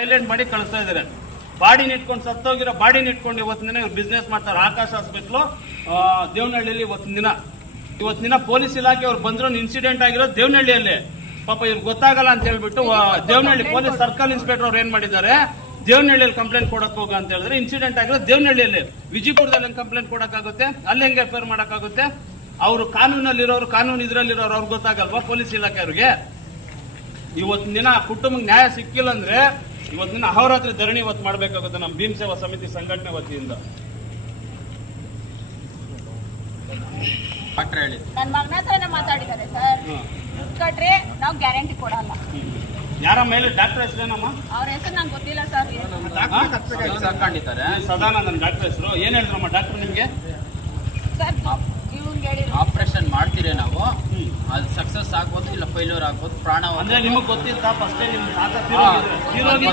Silent ಮಾಡಿ ಕಳಿಸ್ತಾ ಇದಾರೆ ಬಾಡಿನ ಇಟ್ಕೊಂಡು ಸತ್ತೋಗಿರೋ ಬಾಡಿನ ಇಟ್ಕೊಂಡು ಇವತ್ತಿನ ದಿನ ಇವ್ರು ಬಿಸ್ನೆಸ್ ಮಾಡ್ತಾರೆ. ಆಕಾಶ್ ಹಾಸ್ಪಿಟ್ಲು ದೇವನಹಳ್ಳಿಯಲ್ಲಿ ಇವತ್ತಿನ ದಿನ. ಇವತ್ತಿನ ದಿನ ಪೊಲೀಸ್ ಇಲಾಖೆ ಅವ್ರು ಬಂದ್ರು ಇನ್ಸಿಡೆಂಟ್ ಆಗಿರೋ ದೇವನಹಳ್ಳಿಯಲ್ಲಿ. ಪಾಪ ಇವ್ರಿಗೆ ಗೊತ್ತಾಗಲ್ಲ ಅಂತ ಹೇಳ್ಬಿಟ್ಟು ದೇವನಹಳ್ಳಿ ಪೊಲೀಸ್ ಸರ್ಕಲ್ ಇನ್ಸ್ಪೆಕ್ಟರ್ ಅವ್ರು ಏನ್ ಮಾಡಿದ್ದಾರೆ? ದೇವನಹಳ್ಳಿಯಲ್ಲಿ ಕಂಪ್ಲೇಂಟ್ ಕೊಡಕ್ ಹೋಗ ಅಂತ ಹೇಳಿದ್ರೆ ಇನ್ಸಿಡೆಂಟ್ ಆಗಿರೋ ದೇವನಹಳ್ಳಿಯಲ್ಲಿ. ವಿಜಯಪುರದಲ್ಲಿ ಕಂಪ್ಲೇಂಟ್ ಕೊಡಕ್ಕಾಗುತ್ತೆ? ಅಲ್ಲಿ ಹೆಂಗೆ ಎಫ್ ಮಾಡಕ್ಕಾಗುತ್ತೆ? ಅವರು ಕಾನೂನಲ್ಲಿರೋರು, ಕಾನೂನು ಇದ್ರಲ್ಲಿರೋರು ಅವ್ರಿಗೆ ಗೊತ್ತಾಗಲ್ವಾ ಪೊಲೀಸ್ ಇಲಾಖೆ ಅವ್ರಿಗೆ? ಇವತ್ತಿನ ದಿನ ಕುಟುಂಬಕ್ಕೆ ನ್ಯಾಯ ಸಿಕ್ಕಿಲ್ಲ ಅಂದ್ರೆ ಇವತ್ತಿನ ಅಹೋರಾತ್ರಿ ಧರಣಿ ಇವತ್ತು ಮಾಡಬೇಕಾಗುತ್ತೆ ನಮ್ಮ ಭೀಮ್ ಸೇವಾ ಸಮಿತಿ ಸಂಘಟನೆ ವತಿಯಿಂದ. ನನ್ನ ಮಗನ ಹತ್ರನೇ ಮಾತಾಡಿದ್ದಾರೆ ಸರ್. ಕಟ್ರೆ ನಾವು ಗ್ಯಾರಂಟಿ ಕೊಡಲ್ಲ. ಯಾರ ಮೇಲೆ? ಡಾಕ್ಟರ್ ಹೆಸರೇನಮ್ಮ? ಅವ್ರ ಹೆಸರು ನಂಗೆ ಗೊತ್ತಿಲ್ಲ ಸರ್. ಸಾಕೊಂಡಿದ್ದಾರೆ ಸದಾನಂದನ್ ಡಾಕ್ಟರ್ ಹೆಸರು. ಏನ್ ಹೇಳಿದ್ರಮ್ಮ ಡಾಕ್ಟರ್ ನಿಮ್ಗೆ? ಸರ್ ಇವ್ನಿಗೆ ಹೇಳಿದ್ರು ಆಪರೇಷನ್ ಮಾಡ್ತೀರಿ ನಾವು. ಅದು ಸಕ್ಸಸ್ ಆಗ್ಬೋದು ಇಲ್ಲ ಫೇಲ್ಯೂರ್ ಆಗ್ಬೋದು ಪ್ರಾಣ ಅಂದ್ರೆ ನಿಮಗೆ ಗೊತ್ತಿತ್ತಾ? ಫಸ್ಟೇ ನಿಮ್ ತಾತ ತೀರೋಗಿದ್ರು